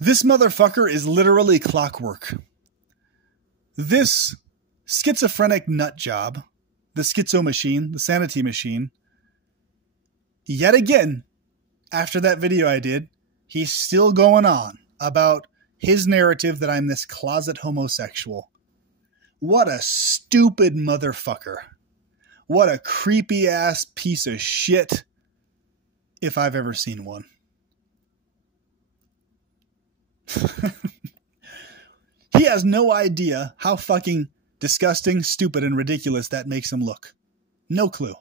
This motherfucker is literally clockwork. This schizophrenic nut job, the schizo machine, the sanity machine, yet again, after that video I did, he's still going on about his narrative that I'm this closet homosexual. What a stupid motherfucker. What a creepy ass piece of shit, if I've ever seen one. He has no idea how fucking disgusting, stupid, and ridiculous that makes him look. No clue.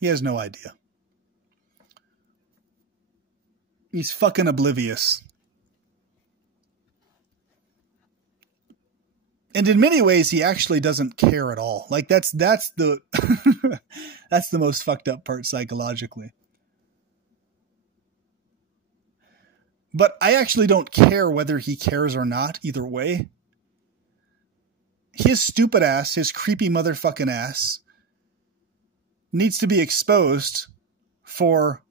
He has no idea. He's fucking oblivious. And in many ways, he actually doesn't care at all. Like that's the that's the most fucked up part psychologically. But I actually don't care whether he cares or not either way. His stupid ass, his creepy motherfucking ass, needs to be exposed for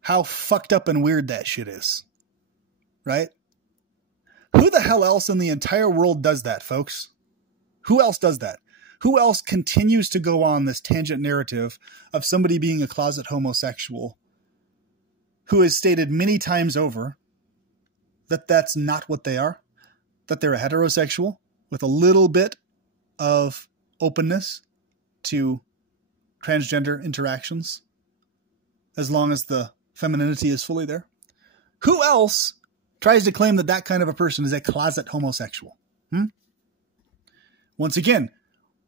how fucked up and weird that shit is. Right? Who the hell else in the entire world does that, folks? Who else does that? Who else continues to go on this tangent narrative of somebody being a closet homosexual who has stated many times over that that's not what they are? That they're a heterosexual with a little bit of openness to transgender interactions as long as the femininity is fully there? Who else tries to claim that that kind of a person is a closet homosexual? Once again,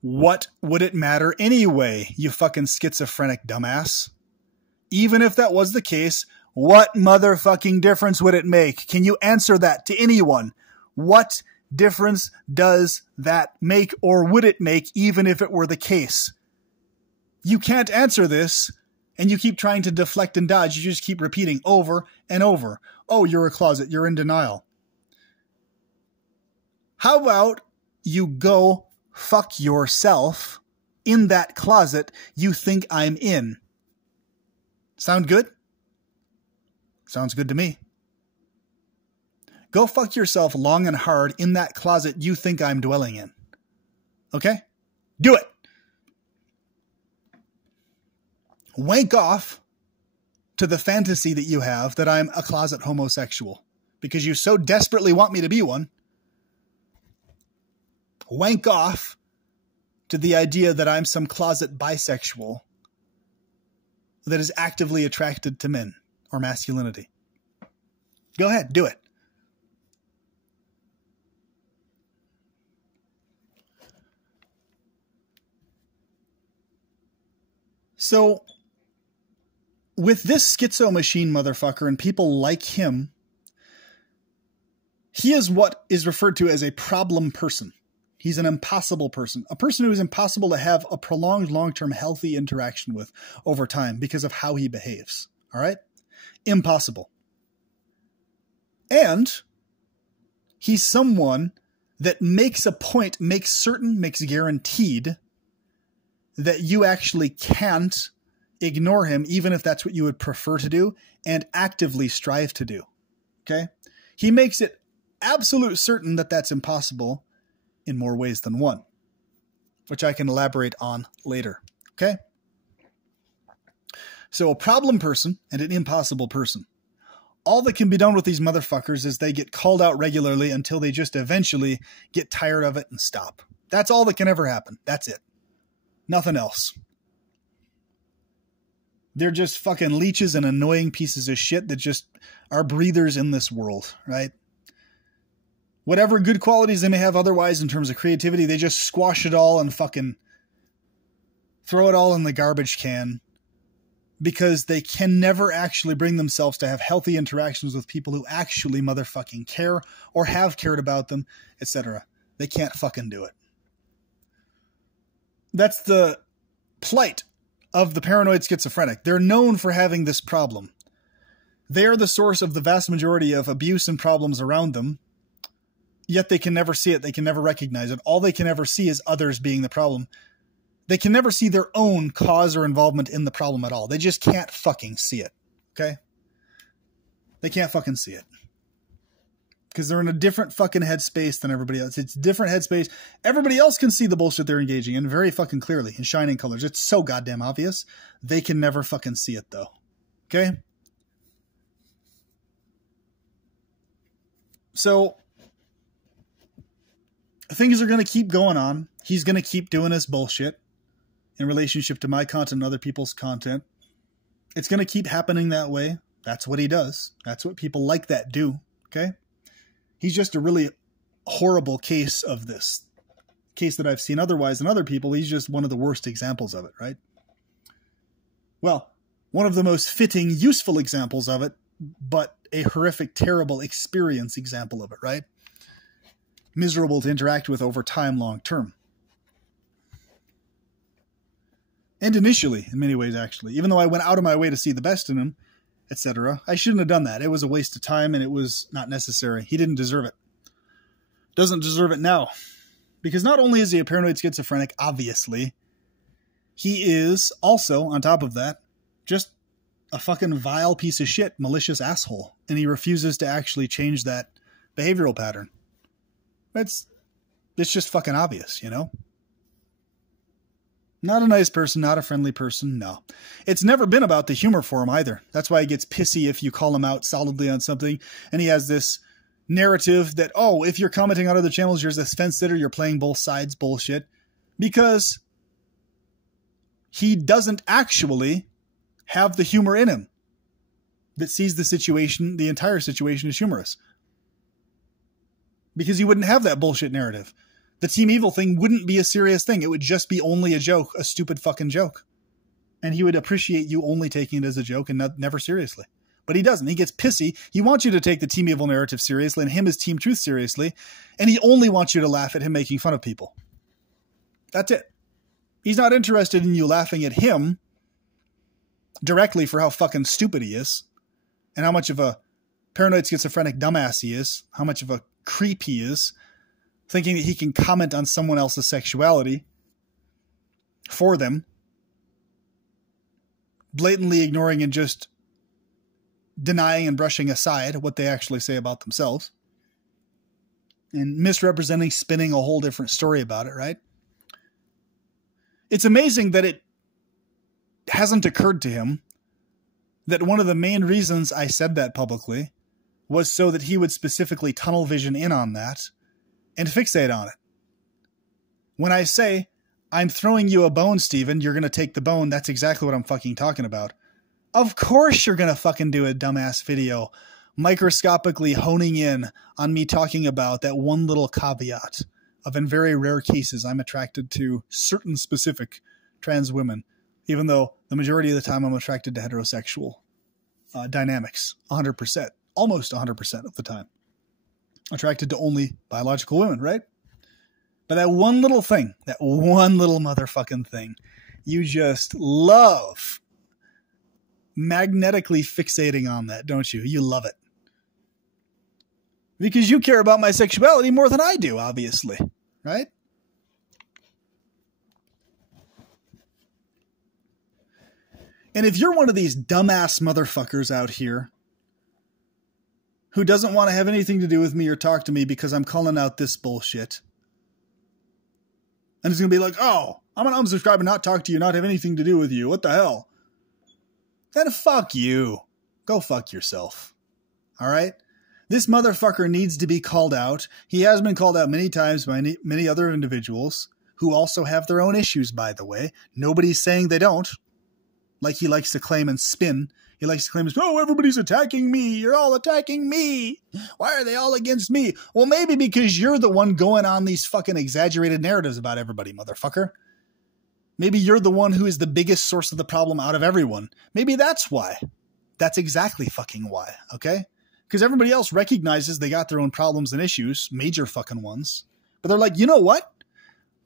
what would it matter anyway, you fucking schizophrenic dumbass? Even if that was the case, what motherfucking difference would it make? Can you answer that to anyone? What difference does that make, or would it make, even if it were the case? You can't answer this, and you keep trying to deflect and dodge. You just keep repeating over and over. Oh, you're a closet. You're in denial. How about you go fuck yourself in that closet you think I'm in? Sound good? Sounds good to me. Go fuck yourself long and hard in that closet you think I'm dwelling in. Okay? Do it. Wank off to the fantasy that you have that I'm a closet homosexual because you so desperately want me to be one. Wank off to the idea that I'm some closet bisexual that is actively attracted to men or masculinity. Go ahead, do it. So, with this schizo machine motherfucker and people like him, he is what is referred to as a problem person. He's an impossible person, a person who is impossible to have a prolonged, long-term, healthy interaction with over time because of how he behaves. All right? Impossible. And he's someone that makes a point, makes certain, makes guaranteed that you actually can't ignore him, even if that's what you would prefer to do, and actively strive to do. Okay? He makes it absolute certain that that's impossible in more ways than one, which I can elaborate on later. Okay? So a problem person and an impossible person. All that can be done with these motherfuckers is they get called out regularly until they just eventually get tired of it and stop. That's all that can ever happen. That's it. Nothing else. They're just fucking leeches and annoying pieces of shit that just are breathers in this world, right? Whatever good qualities they may have otherwise in terms of creativity, they just squash it all and fucking throw it all in the garbage can because they can never actually bring themselves to have healthy interactions with people who actually motherfucking care or have cared about them, etc. They can't fucking do it. That's the plight of the paranoid schizophrenic. They're known for having this problem. They are the source of the vast majority of abuse and problems around them, yet they can never see it. They can never recognize it. All they can ever see is others being the problem. They can never see their own cause or involvement in the problem at all. They just can't fucking see it. Okay? They can't fucking see it. because they're in a different fucking headspace than everybody else. It's a different headspace. Everybody else can see the bullshit they're engaging in very fucking clearly in shining colors. It's so goddamn obvious. They can never fucking see it though. Okay? So things are going to keep going on. He's going to keep doing his bullshit in relationship to my content and other people's content. It's going to keep happening that way. That's what he does. That's what people like that do. Okay? He's just a really horrible case of this. Case that I've seen otherwise in other people. He's just one of the worst examples of it, right? Well, one of the most fitting, useful examples of it, but a horrific, terrible experience example of it, right? Miserable to interact with over time long term. And initially, in many ways, actually. Even though I went out of my way to see the best in him, etc. I shouldn't have done that. It was a waste of time and it was not necessary. He didn't deserve it. Doesn't deserve it now. Because not only is he a paranoid schizophrenic, obviously, he is also, on top of that, just a fucking vile piece of shit, malicious asshole. And he refuses to actually change that behavioral pattern. It's just fucking obvious, you know? Not a nice person, not a friendly person, no. It's never been about the humor for him either. That's why he gets pissy if you call him out solidly on something. And he has this narrative that, oh, if you're commenting on other channels, you're this fence sitter, you're playing both sides bullshit. Because he doesn't actually have the humor in him that sees the situation, the entire situation, as humorous. Because he wouldn't have that bullshit narrative. The Team Evil thing wouldn't be a serious thing. It would just be only a joke, a stupid fucking joke. And he would appreciate you only taking it as a joke and never seriously. But he doesn't. He gets pissy. He wants you to take the Team Evil narrative seriously and him as Team Truth seriously. And he only wants you to laugh at him making fun of people. That's it. He's not interested in you laughing at him directly for how fucking stupid he is and how much of a paranoid schizophrenic dumbass he is, how much of a creep he is, thinking that he can comment on someone else's sexuality for them, blatantly ignoring and just denying and brushing aside what they actually say about themselves, and misrepresenting, spinning a whole different story about it, right? It's amazing that it hasn't occurred to him that one of the main reasons I said that publicly was so that he would specifically tunnel vision in on that and fixate on it. When I say, I'm throwing you a bone, Steven, you're going to take the bone, that's exactly what I'm fucking talking about. Of course you're going to fucking do a dumbass video microscopically honing in on me talking about that one little caveat of, in very rare cases, I'm attracted to certain specific trans women, even though the majority of the time I'm attracted to heterosexual dynamics, 100%, almost 100% of the time. Attracted to only biological women, right? But that one little thing, that one little motherfucking thing, you just love magnetically fixating on that, don't you? You love it. Because you care about my sexuality more than I do, obviously, right? And if you're one of these dumbass motherfuckers out here who doesn't want to have anything to do with me or talk to me because I'm calling out this bullshit, and it's going to be like, oh, I'm going to unsubscribe and not talk to you, not have anything to do with you. What the hell? Then fuck you. Go fuck yourself. All right? This motherfucker needs to be called out. He has been called out many times by many other individuals who also have their own issues, by the way. Nobody's saying they don't. Like he likes to claim and spin. He likes to claim, oh, everybody's attacking me. You're all attacking me. Why are they all against me? Well, maybe because you're the one going on these fucking exaggerated narratives about everybody, motherfucker. Maybe you're the one who is the biggest source of the problem out of everyone. Maybe that's why. That's exactly fucking why, okay? Because everybody else recognizes they got their own problems and issues, major fucking ones. But they're like, you know what?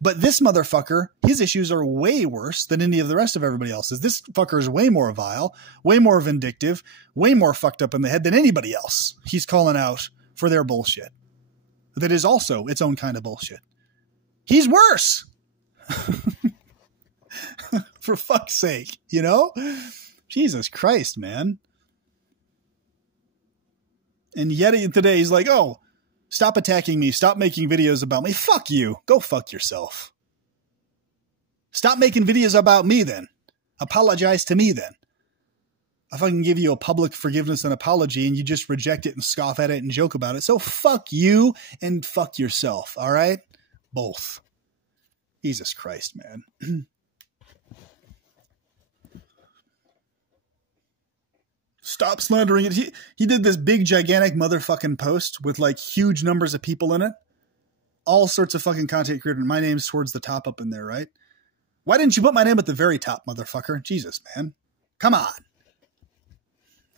But this motherfucker, his issues are way worse than any of the rest of everybody else's. This fucker is way more vile, way more vindictive, way more fucked up in the head than anybody else he's calling out for their bullshit. That is also its own kind of bullshit. He's worse. For fuck's sake, you know? Jesus Christ, man. And yet today he's like, oh, Stop attacking me. Stop making videos about me. Fuck you. Go fuck yourself. Stop making videos about me then. Apologize to me then. I fucking give you a public forgiveness and apology and you just reject it and scoff at it and joke about it. So fuck you and fuck yourself. All right? Both. Jesus Christ, man. Stop slandering it. He did this big, gigantic motherfucking post with like huge numbers of people in it. All sorts of fucking content creators. My name's towards the top up in there, right? Why didn't you put my name at the very top, motherfucker? Jesus, man. Come on.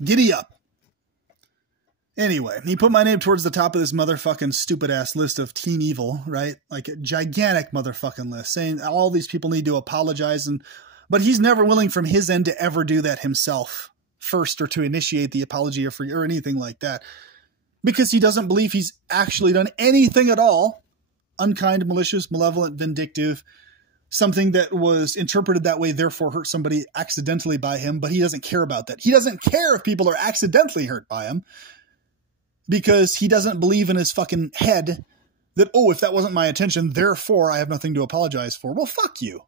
Giddy up. Anyway, he put my name towards the top of this motherfucking stupid-ass list of Team Evil, right? Like a gigantic motherfucking list, saying all these people need to apologize. But he's never willing from his end to ever do that himself first or to initiate the apology or anything like that. Because he doesn't believe he's actually done anything at all unkind, malicious, malevolent, vindictive, something that was interpreted that way, therefore hurt somebody accidentally by him, but he doesn't care about that. He doesn't care if people are accidentally hurt by him because he doesn't believe in his fucking head that, oh, if that wasn't my intention, therefore I have nothing to apologize for. Well, fuck you.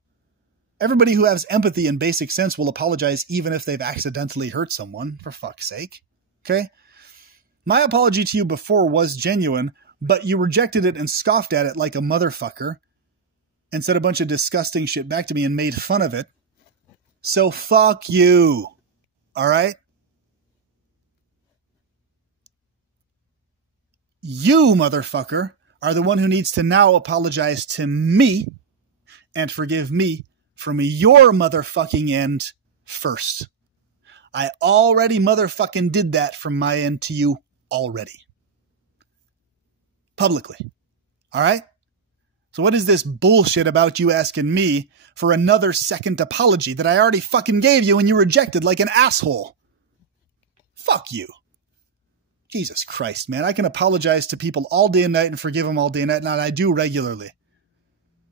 Everybody who has empathy and basic sense will apologize even if they've accidentally hurt someone, for fuck's sake. Okay? My apology to you before was genuine, but you rejected it and scoffed at it like a motherfucker and said a bunch of disgusting shit back to me and made fun of it. So fuck you. All right? You, motherfucker, are the one who needs to now apologize to me and forgive me from your motherfucking end first. I already motherfucking did that from my end to you already. Publicly. All right? So what is this bullshit about you asking me for another second apology that I already fucking gave you and you rejected like an asshole? Fuck you. Jesus Christ, man. I can apologize to people all day and night and forgive them all day and night, and I do regularly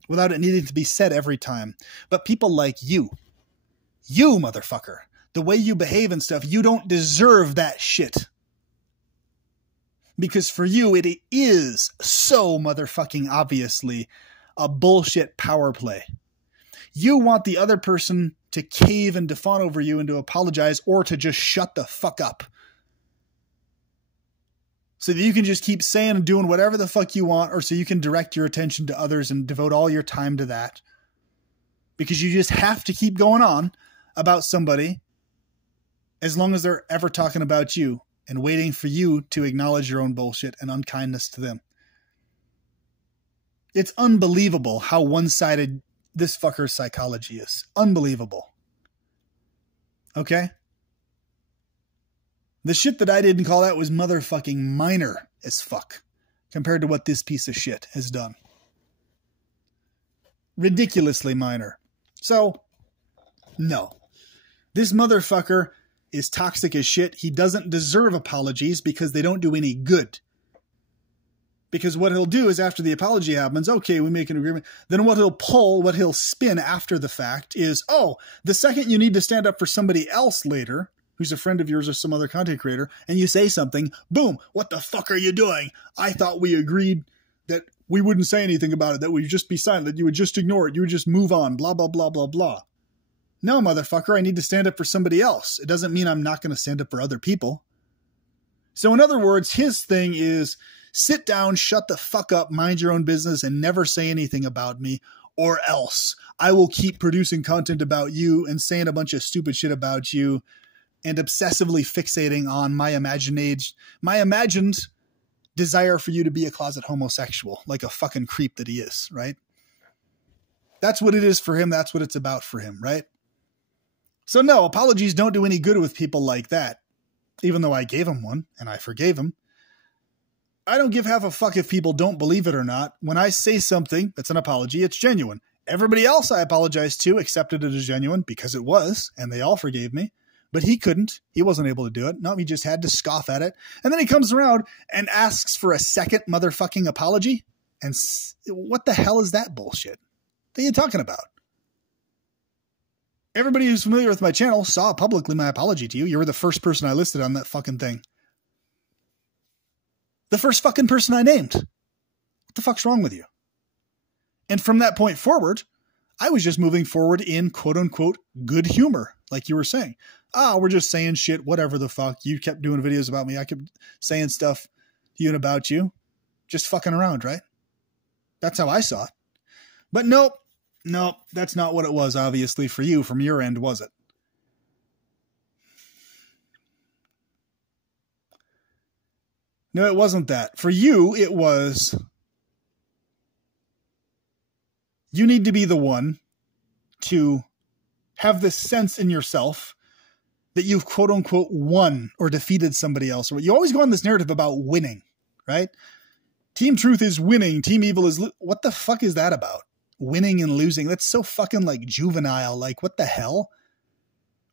without it needing to be said every time. But people like you, motherfucker, the way you behave and stuff, you don't deserve that shit. Because for you, it is so motherfucking obviously a bullshit power play. You want the other person to cave and to fawn over you and to apologize or to just shut the fuck up. So that you can just keep saying and doing whatever the fuck you want, or so you can direct your attention to others and devote all your time to that. Because you just have to keep going on about somebody as long as they're ever talking about you and waiting for you to acknowledge your own bullshit and unkindness to them. It's unbelievable how one-sided this fucker's psychology is. Unbelievable. Okay? The shit that I didn't call out was motherfucking minor as fuck compared to what this piece of shit has done. Ridiculously minor. So, no. This motherfucker is toxic as shit. He doesn't deserve apologies because they don't do any good. Because what he'll do is after the apology happens, okay, we make an agreement. Then what he'll spin after the fact is, oh, the second you need to stand up for somebody else later, who's a friend of yours or some other content creator, and you say something, boom, what the fuck are you doing? I thought we agreed that we wouldn't say anything about it, that we'd just be silent, that you would just ignore it, you would just move on, blah, blah, blah, blah, blah. No, motherfucker, I need to stand up for somebody else. It doesn't mean I'm not going to stand up for other people. So in other words, his thing is sit down, shut the fuck up, mind your own business, and never say anything about me, or else I will keep producing content about you and saying a bunch of stupid shit about you and obsessively fixating on my imagined desire for you to be a closet homosexual, like a fucking creep that he is, right? That's what it is for him. That's what it's about for him, right? So no, apologies don't do any good with people like that. Even though I gave him one and I forgave him. I don't give half a fuck if people don't believe it or not. When I say something that's an apology, it's genuine. Everybody else I apologized to accepted it as genuine because it was, and they all forgave me. But he couldn't. He wasn't able to do it. No, he just had to scoff at it. And then he comes around and asks for a second motherfucking apology. And what the hell is that bullshit? What are you talking about? Everybody who's familiar with my channel saw publicly my apology to you. You were the first person I listed on that fucking thing. The first fucking person I named. What the fuck's wrong with you? And from that point forward, I was just moving forward in quote unquote good humor, like you were saying. We're just saying shit, whatever the fuck. You kept doing videos about me. I kept saying stuff to you and about you. Just fucking around, right? That's how I saw it. But nope, that's not what it was, obviously, for you from your end, was it? No, it wasn't that. For you, it was, you need to be the one to have this sense in yourself that you've quote unquote won or defeated somebody else. You always go on this narrative about winning, right? Team Truth is winning. Team Evil is, what the fuck is that about? Winning and losing. That's so fucking like juvenile. Like, what the hell?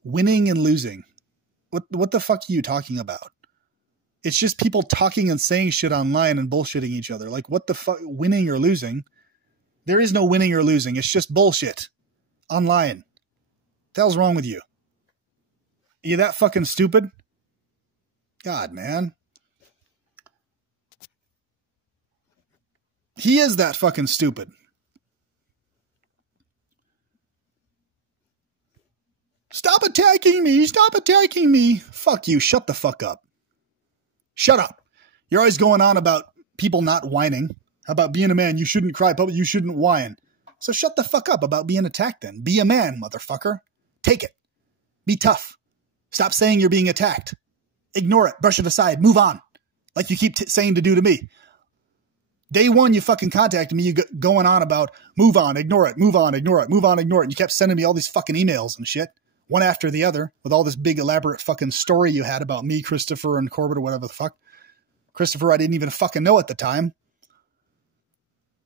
Winning and losing. What the fuck are you talking about? It's just people talking and saying shit online and bullshitting each other. Like, what the fuck? Winning or losing? There is no winning or losing. It's just bullshit online. What the hell's wrong with you? Are you that fucking stupid? God, man. He is that fucking stupid. Stop attacking me. Stop attacking me. Fuck you. Shut the fuck up. Shut up. You're always going on about people not whining. How about being a man? You shouldn't cry public. You shouldn't whine. So shut the fuck up about being attacked then. Be a man, motherfucker. Take it. Be tough. Stop saying you're being attacked. Ignore it. Brush it aside. Move on. Like you keep saying to do to me. Day one, you fucking contacted me, you going on about move on, ignore it, move on, ignore it, move on, ignore it. And you kept sending me all these fucking emails and shit, one after the other, with all this big elaborate fucking story you had about me, Christopher, and Corbett, or whatever the fuck. Christopher, I didn't even fucking know at the time.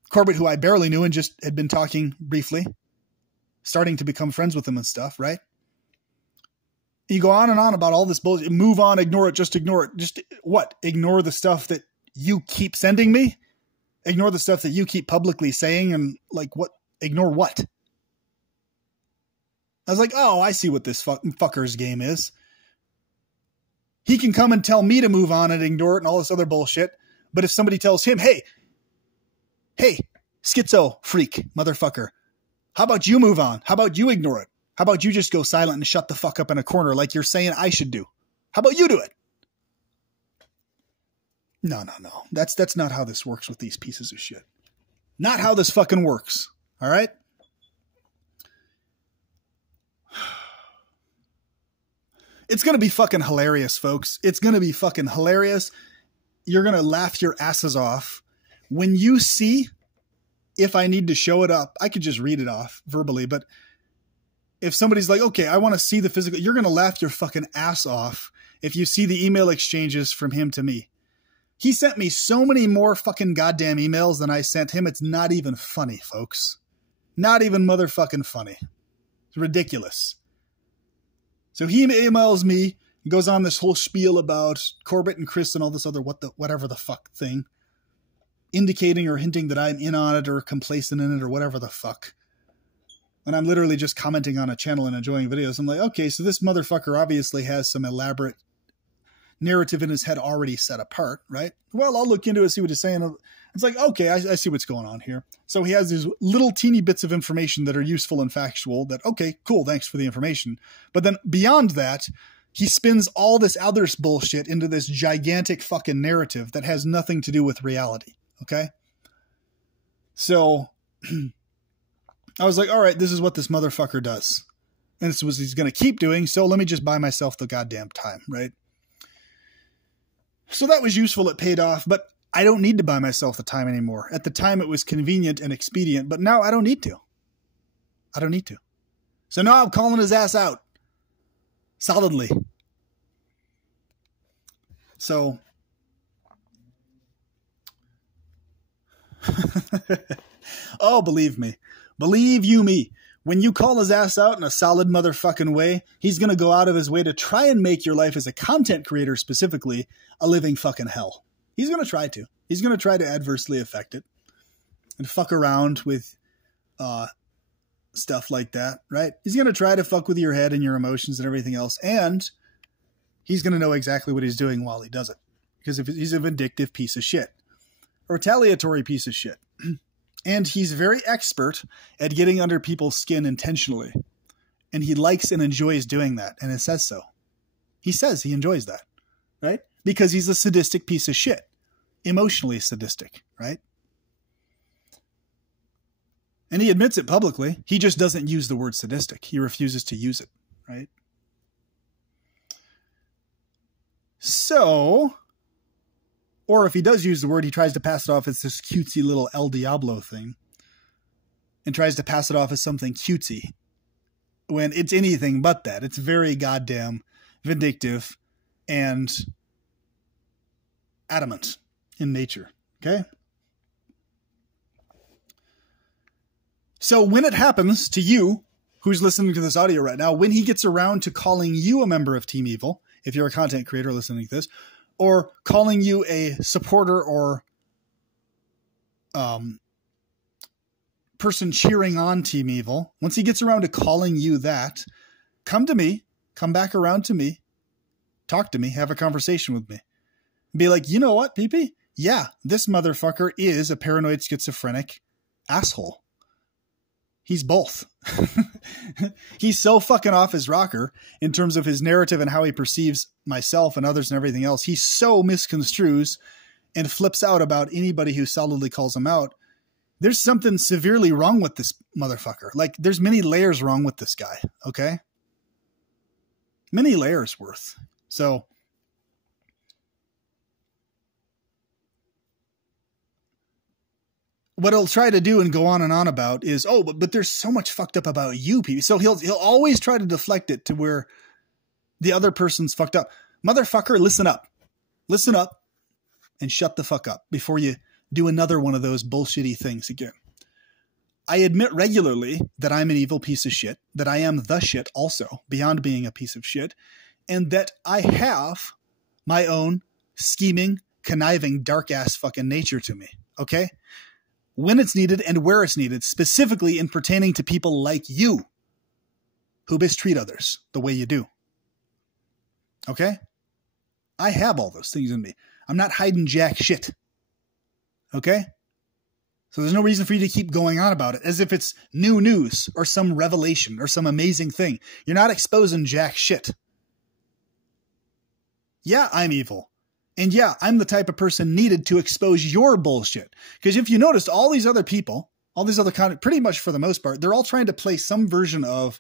Corbett, who I barely knew and just had been talking briefly, starting to become friends with him and stuff, right? You go on and on about all this bullshit. Move on, ignore it, just ignore it. Just what? Ignore the stuff that you keep sending me? Ignore the stuff that you keep publicly saying and like what? Ignore what? I was like, oh, I see what this fucker's game is. He can come and tell me to move on and ignore it and all this other bullshit. But if somebody tells him, hey, schizo freak, motherfucker, how about you move on? How about you ignore it? How about you just go silent and shut the fuck up in a corner like you're saying I should do? How about you do it? No. That's not how this works with these pieces of shit. Not how this fucking works. All right? It's going to be fucking hilarious, folks. It's going to be fucking hilarious. You're going to laugh your asses off. When you see, if I need to show it up, I could just read it off verbally, but if somebody's like, okay, I want to see the physical, you're going to laugh your fucking ass off if you see the email exchanges from him to me. He sent me so many more fucking goddamn emails than I sent him. It's not even funny, folks. Not even motherfucking funny. It's ridiculous. So he emails me, goes on this whole spiel about Corbett and Chris and all this other whatever the fuck thing, indicating or hinting that I'm in on it or complacent in it or whatever the fuck. And I'm literally just commenting on a channel and enjoying videos. I'm like, okay, so this motherfucker obviously has some elaborate narrative in his head already set apart, right? Well, I'll look into it, see what he's saying. It's like, okay, I see what's going on here. So he has these little teeny bits of information that are useful and factual that, okay, cool, thanks for the information. But then beyond that, he spins all this other bullshit into this gigantic fucking narrative that has nothing to do with reality, okay? So I was like, all right, this is what this motherfucker does. And this is what he's going to keep doing, so let me just buy myself the goddamn time, right? So that was useful, it paid off, but I don't need to buy myself the time anymore. At the time, it was convenient and expedient, but now I don't need to. I don't need to. So now I'm calling his ass out. Solidly. So. Oh, believe me. Believe you me. When you call his ass out in a solid motherfucking way, he's going to go out of his way to try and make your life as a content creator specifically a living fucking hell. He's going to try to. He's going to try to adversely affect it and fuck around with stuff like that, right? He's going to try to fuck with your head and your emotions and everything else, and he's going to know exactly what he's doing while he does it. because he's a vindictive piece of shit, a retaliatory piece of shit. And he's very expert at getting under people's skin intentionally. And he likes and enjoys doing that. And it says so. He says he enjoys that, right? Because he's a sadistic piece of shit. Emotionally sadistic, right? And he admits it publicly. He just doesn't use the word sadistic. He refuses to use it, right? So, or if he does use the word, he tries to pass it off as this cutesy little El Diablo thing. And tries to pass it off as something cutesy. When it's anything but that. It's very goddamn vindictive and adamant in nature. Okay? So when it happens to you, who's listening to this audio right now, when he gets around to calling you a member of Team Evil, if you're a content creator listening to this, or calling you a supporter or person cheering on Team Evil, once he gets around to calling you that, come to me, come back around to me, talk to me, have a conversation with me. Be like, you know what, PP? Yeah, this motherfucker is a paranoid schizophrenic asshole. He's both. He's so fucking off his rocker in terms of his narrative and how he perceives myself and others and everything else. He so misconstrues and flips out about anybody who solidly calls him out. There's something severely wrong with this motherfucker. Like, there's many layers wrong with this guy, okay? Many layers worth. So, what he'll try to do and go on and on about is, oh, but there's so much fucked up about you, people. So he'll always try to deflect it to where the other person's fucked up. Motherfucker, listen up. Listen up and shut the fuck up before you do another one of those bullshitty things again. I admit regularly that I'm an evil piece of shit, that I am the shit also, beyond being a piece of shit, and that I have my own scheming, conniving, dark-ass fucking nature to me, okay? When it's needed and where it's needed, specifically in pertaining to people like you who mistreat others the way you do. Okay? I have all those things in me. I'm not hiding jack shit. Okay? So there's no reason for you to keep going on about it as if it's new news or some revelation or some amazing thing. You're not exposing jack shit. Yeah, I'm evil. And yeah, I'm the type of person needed to expose your bullshit. Because if you noticed, all these other people, all these other content, pretty much for the most part, they're all trying to play some version of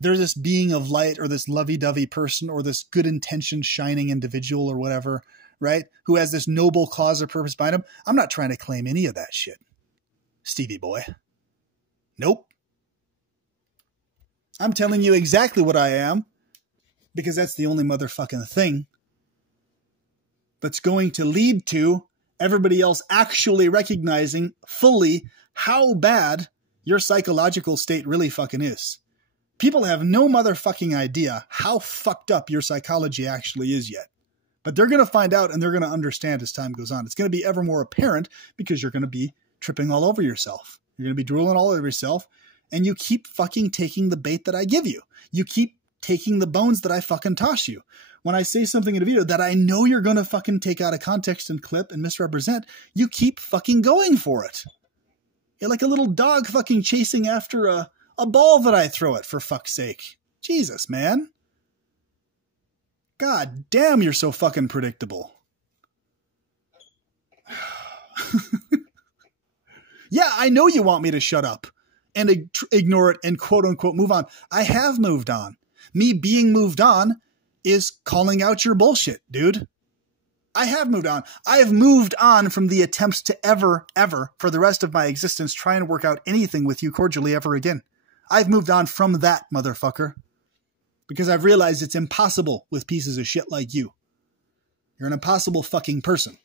they're this being of light or this lovey-dovey person or this good intentioned shining individual or whatever, right? Who has this noble cause or purpose behind them. I'm not trying to claim any of that shit, Stevie boy. Nope. I'm telling you exactly what I am because that's the only motherfucking thing that's going to lead to everybody else actually recognizing fully how bad your psychological state really fucking is. People have no motherfucking idea how fucked up your psychology actually is yet. But they're going to find out and they're going to understand as time goes on. It's going to be ever more apparent because you're going to be tripping all over yourself. You're going to be drooling all over yourself. And you keep fucking taking the bait that I give you. You keep taking the bones that I fucking toss you. When I say something in a video that I know you're going to fucking take out of context and clip and misrepresent, you keep fucking going for it. You're like a little dog fucking chasing after a ball that I throw it, for fuck's sake. Jesus, man. God damn, you're so fucking predictable. Yeah, I know you want me to shut up and ignore it and quote unquote move on. I have moved on. Me being moved on is calling out your bullshit, dude. I have moved on. I have moved on from the attempts to ever, for the rest of my existence, try and work out anything with you cordially ever again. I've moved on from that, motherfucker. Because I've realized it's impossible with pieces of shit like you. You're an impossible fucking person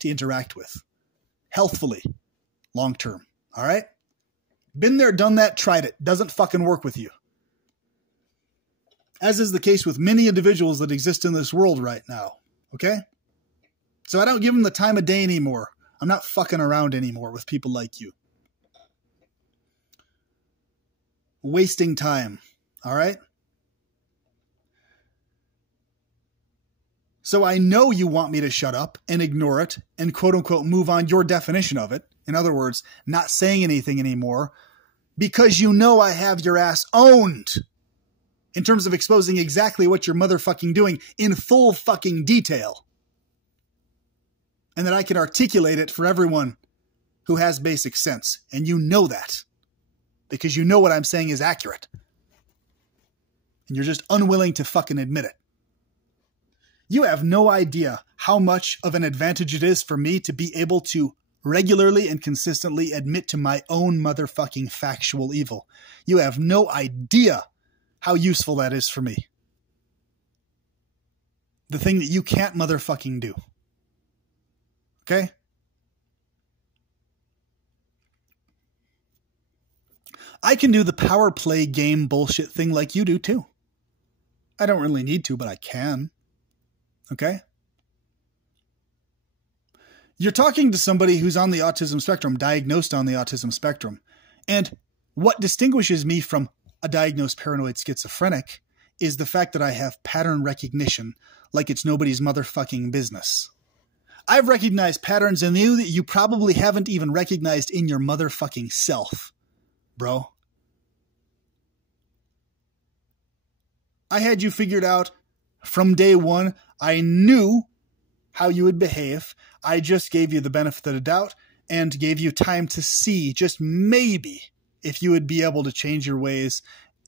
to interact with. Healthfully. Long term. All right? Been there, done that, tried it. Doesn't fucking work with you. As is the case with many individuals that exist in this world right now. Okay? So I don't give them the time of day anymore. I'm not fucking around anymore with people like you. Wasting time. All right? So I know you want me to shut up and ignore it and quote unquote move on your definition of it. In other words, not saying anything anymore because you know I have your ass owned in terms of exposing exactly what you're motherfucking doing in full fucking detail. And that I can articulate it for everyone who has basic sense. And you know that because you know what I'm saying is accurate. And you're just unwilling to fucking admit it. You have no idea how much of an advantage it is for me to be able to regularly and consistently admit to my own motherfucking factual evil. You have no idea how useful that is for me. The thing that you can't motherfucking do. Okay? I can do the power play game bullshit thing like you do too. I don't really need to, but I can. Okay? You're talking to somebody who's on the autism spectrum, diagnosed on the autism spectrum. And what distinguishes me from a diagnosed paranoid schizophrenic is the fact that I have pattern recognition like it's nobody's motherfucking business. I've recognized patterns in you that you probably haven't even recognized in your motherfucking self, bro. I had you figured out from day one. I knew how you would behave. I just gave you the benefit of the doubt and gave you time to see just maybe if you would be able to change your ways,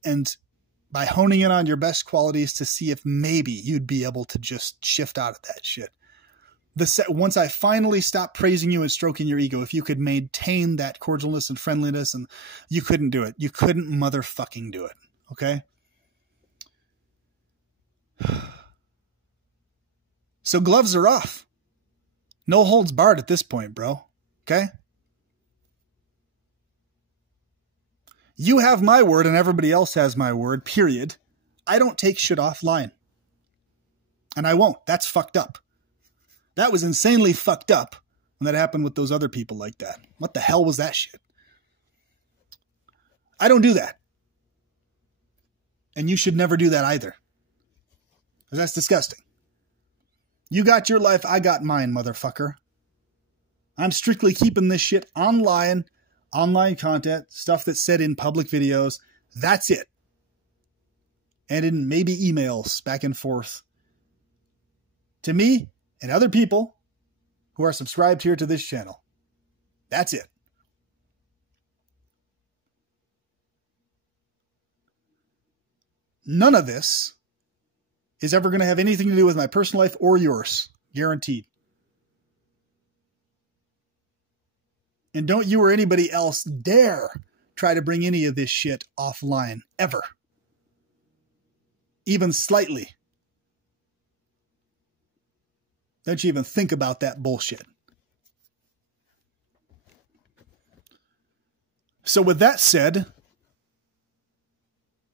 and by honing in on your best qualities to see if maybe you'd be able to just shift out of that shit. Once I finally stopped praising you and stroking your ego, if you could maintain that cordialness and friendliness, and you couldn't do it. You couldn't motherfucking do it. Okay? So gloves are off. No holds barred at this point, bro. Okay? You have my word and everybody else has my word, period. I don't take shit offline. And I won't. That's fucked up. That was insanely fucked up when that happened with those other people like that. What the hell was that shit? I don't do that. And you should never do that either. Because that's disgusting. You got your life, I got mine, motherfucker. I'm strictly keeping this shit online content, stuff that's said in public videos. That's it. And in maybe emails back and forth. To me and other people who are subscribed here to this channel. That's it. None of this is ever going to have anything to do with my personal life or yours. Guaranteed. And don't you or anybody else dare try to bring any of this shit offline. Ever. Even slightly. Don't you even think about that bullshit. So with that said,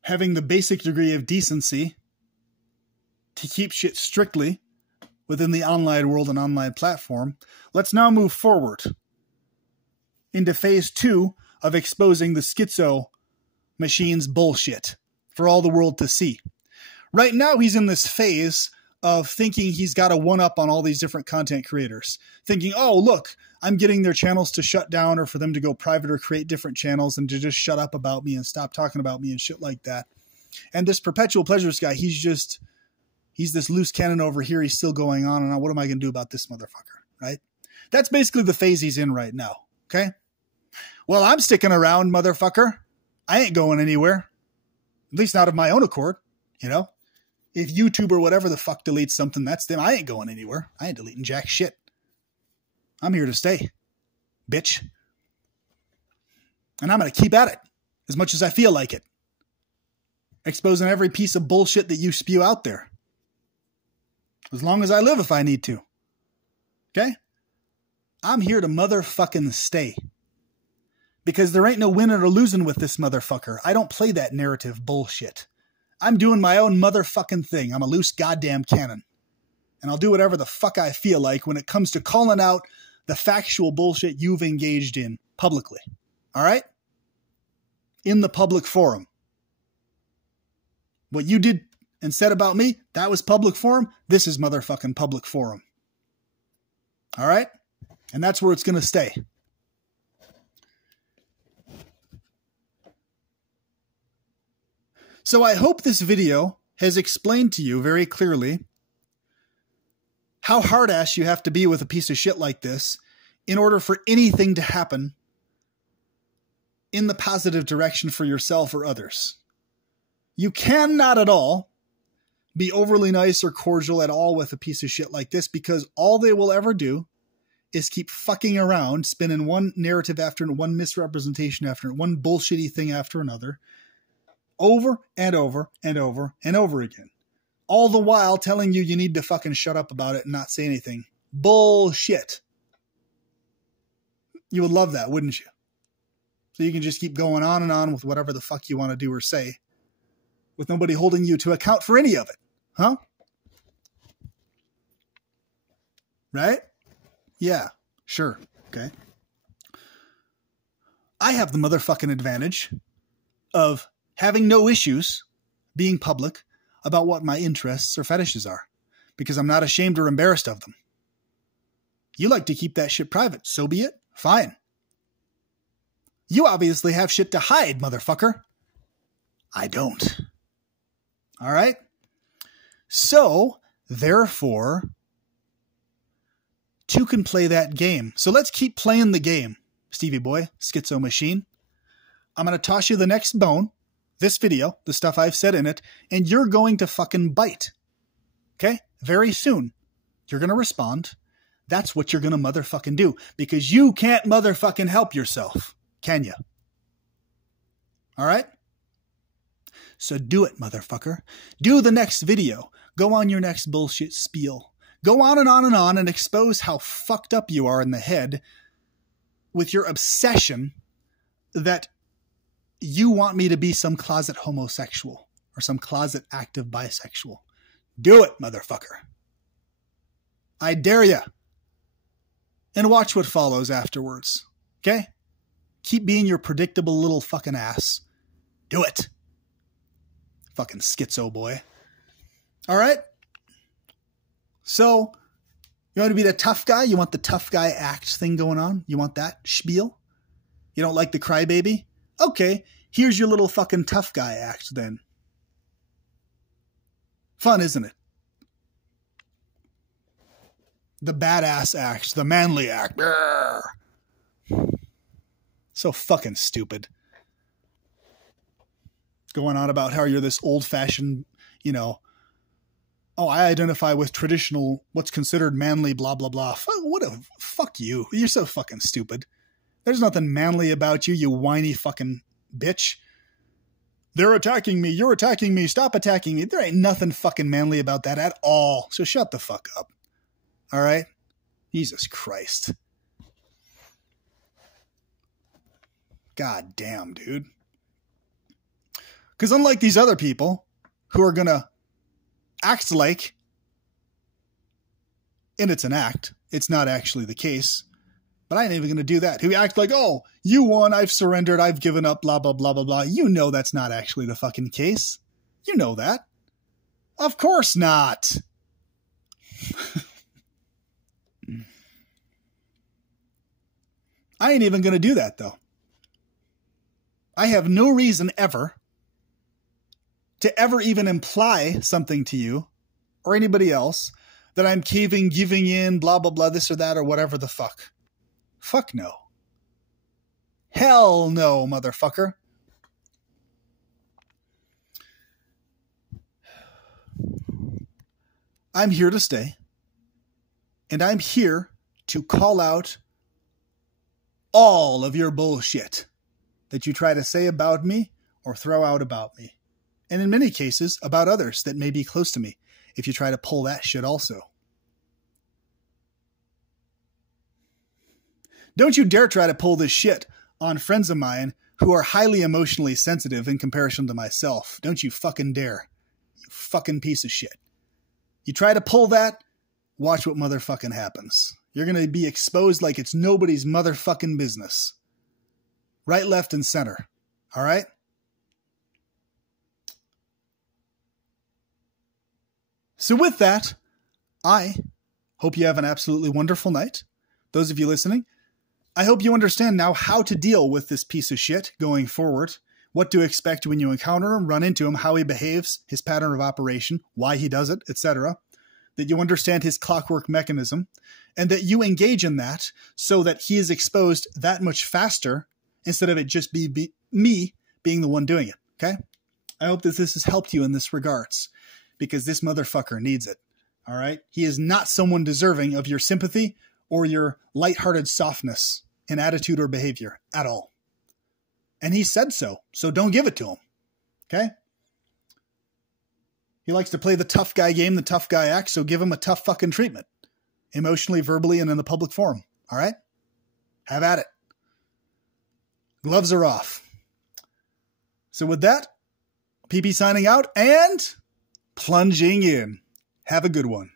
having the basic degree of decency to keep shit strictly within the online world and online platform, let's now move forward into phase 2 of exposing the schizo machine's bullshit for all the world to see. Right now, he's in this phase of thinking he's got a one-up on all these different content creators. Thinking, oh, look, I'm getting their channels to shut down or for them to go private or create different channels and to just shut up about me and stop talking about me and shit like that. And this perpetual pleasures guy, he's this loose cannon over here. He's still going on and on. What am I going to do about this motherfucker, right? That's basically the phase he's in right now, okay? Well, I'm sticking around, motherfucker. I ain't going anywhere. At least not of my own accord, you know? If YouTube or whatever the fuck deletes something, that's them. I ain't going anywhere. I ain't deleting jack shit. I'm here to stay, bitch. And I'm going to keep at it as much as I feel like it. Exposing every piece of bullshit that you spew out there. As long as I live if I need to. Okay? I'm here to motherfucking stay. Because there ain't no winning or losing with this motherfucker. I don't play that narrative bullshit. I'm doing my own motherfucking thing. I'm a loose goddamn cannon. And I'll do whatever the fuck I feel like when it comes to calling out the factual bullshit you've engaged in publicly. All right? In the public forum. What you did and said about me, that was public forum. This is motherfucking public forum. All right? And that's where it's going to stay. So I hope this video has explained to you very clearly how hard-ass you have to be with a piece of shit like this in order for anything to happen in the positive direction for yourself or others. You cannot at all be overly nice or cordial at all with a piece of shit like this, because all they will ever do is keep fucking around, spinning one narrative after one misrepresentation after one bullshitty thing after another, over and over and over and over again. All the while telling you need to fucking shut up about it and not say anything. Bullshit. You would love that, wouldn't you? So you can just keep going on and on with whatever the fuck you want to do or say, with nobody holding you to account for any of it. Huh? Right? Yeah, sure. Okay. I have the motherfucking advantage of having no issues being public about what my interests or fetishes are, because I'm not ashamed or embarrassed of them. You like to keep that shit private, so be it. Fine. You obviously have shit to hide, motherfucker. I don't. All right? So, therefore, two can play that game. So let's keep playing the game, Stevie Boy, Schizo Machine. I'm going to toss you the next bone, this video, the stuff I've said in it, and you're going to fucking bite. Okay? Very soon. You're going to respond. That's what you're going to motherfucking do, because you can't motherfucking help yourself, can you? All right? So do it, motherfucker. Do the next video. Go on your next bullshit spiel. Go on and expose how fucked up you are in the head with your obsession that you want me to be some closet homosexual or some closet active bisexual. Do it, motherfucker. I dare ya. And watch what follows afterwards. Okay? Keep being your predictable little fucking ass. Do it. Fucking schizo boy. All right? So, you want to be the tough guy? You want the tough guy act thing going on? You want that spiel? You don't like the crybaby? Okay, here's your little fucking tough guy act then. Fun, isn't it? The badass act, the manly act. Brrr. So fucking stupid. Going on about how you're this old-fashioned, you know, oh, I identify with traditional, what's considered manly, blah, blah, blah. Fuck you. You're so fucking stupid. There's nothing manly about you, you whiny fucking bitch. They're attacking me. You're attacking me. Stop attacking me. There ain't nothing fucking manly about that at all. So shut the fuck up. All right? Jesus Christ. God damn, dude. Because unlike these other people who are going to act like, and it's an act, it's not actually the case, but I ain't even going to do that. Who act like, oh, you won, I've surrendered, I've given up, blah, blah, blah, blah, blah. You know that's not actually the fucking case. You know that. Of course not. I ain't even going to do that, though. I have no reason ever to ever even imply something to you or anybody else that I'm caving, giving in, blah, blah, blah, this or that or whatever the fuck. Fuck no. Hell no, motherfucker. I'm here to stay. And I'm here to call out all of your bullshit that you try to say about me or throw out about me. And in many cases, about others that may be close to me, if you try to pull that shit also. Don't you dare try to pull this shit on friends of mine who are highly emotionally sensitive in comparison to myself. Don't you fucking dare. You fucking piece of shit. You try to pull that, watch what motherfucking happens. You're going to be exposed like it's nobody's motherfucking business. Right, left, and center. All right? So with that, I hope you have an absolutely wonderful night. Those of you listening, I hope you understand now how to deal with this piece of shit going forward, what to expect when you encounter him, run into him, how he behaves, his pattern of operation, why he does it, etc. That you understand his clockwork mechanism, and that you engage in that so that he is exposed that much faster instead of it just be me being the one doing it, okay? I hope that this has helped you in this regards, because this motherfucker needs it, all right? He is not someone deserving of your sympathy or your lighthearted softness in attitude or behavior at all. And he said so don't give it to him, okay? He likes to play the tough guy game, the tough guy act, so give him a tough fucking treatment. Emotionally, verbally, and in the public forum, all right? Have at it. Gloves are off. So with that, PP signing out and plunging in. Have a good one.